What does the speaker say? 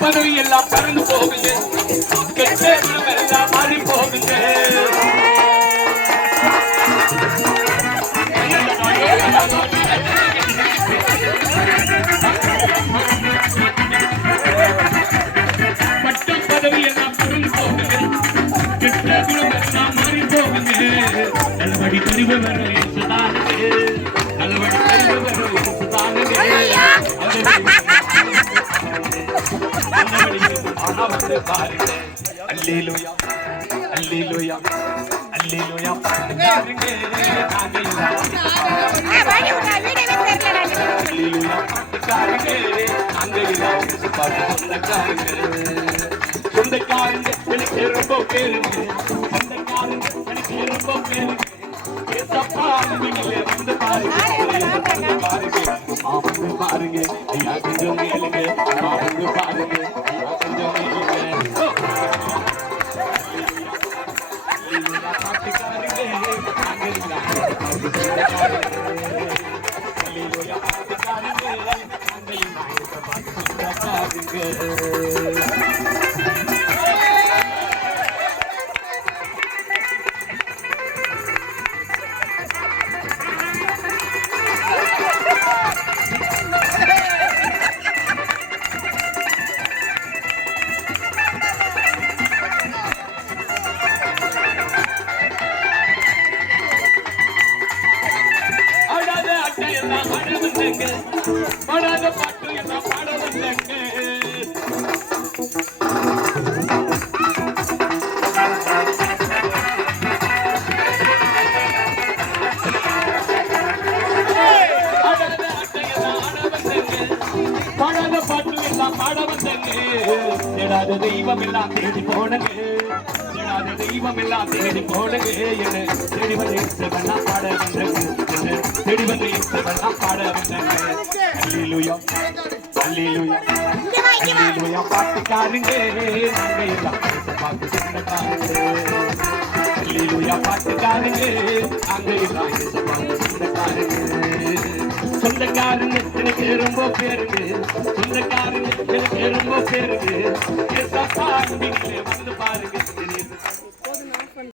பதவி எல்லாம் பறந்து போகுது, கெட்ட குணம் எல்லாம் மாறி போகுது. பட்டம் பதவி எல்லாம் பறந்து போகுது, கெட்ட குணம் எல்லாம் மாறி போகுது. நல்லபடி தெரிவு வரும் சுதானே, நல்லபடி தெரிவு வரும் சுதானே. பாருங்க அல்லேலூயா அல்லேலூயா அல்லேலூயா பாருங்க அல்லேலூயா பாருங்க சொந்தக்காரங்க எனக்கு ரொம்ப பேருங்க, சொந்தக்காரங்க எனக்கு ரொம்ப பேருங்க. வந்து பாருங்க பாருங்க ஐயா கொஞ்சம் கேளுங்க, பாருங்க பாருங்க ஐயா கொஞ்சம் கேளுங்க. பாடாத பாட்டு எல்லாம் பாட வந்தங்க, பாடாத பாட்டு எல்லாம் பாட வந்தங்க. தேடாத தெய்வம் எல்லாம் தேடி போனங்க, தேடாத தெய்வம் எல்லாம் தேடி போனங்க. என்ன தேடி வந்து பாட வந்தங்க, தேடி வந்து பாட வந்தங்க. அல்லேலூயா அல்லேலூயா அல்லேலூயா பாட்டுக்காரங்க நாங்க எல்லாம் பாட்டு சொந்தக்காரங்க. அல்லேலூயா பாட்டுக்காரங்க நாங்க எல்லாம் பாட்டு சொந்தக்காரங்க. சொந்தக்காரங்க எனக்கு ரொம்ப பேருங்க, சொந்தக்காரங்க எனக்கு ரொம்ப பேருங்க. வந்து பாருங்க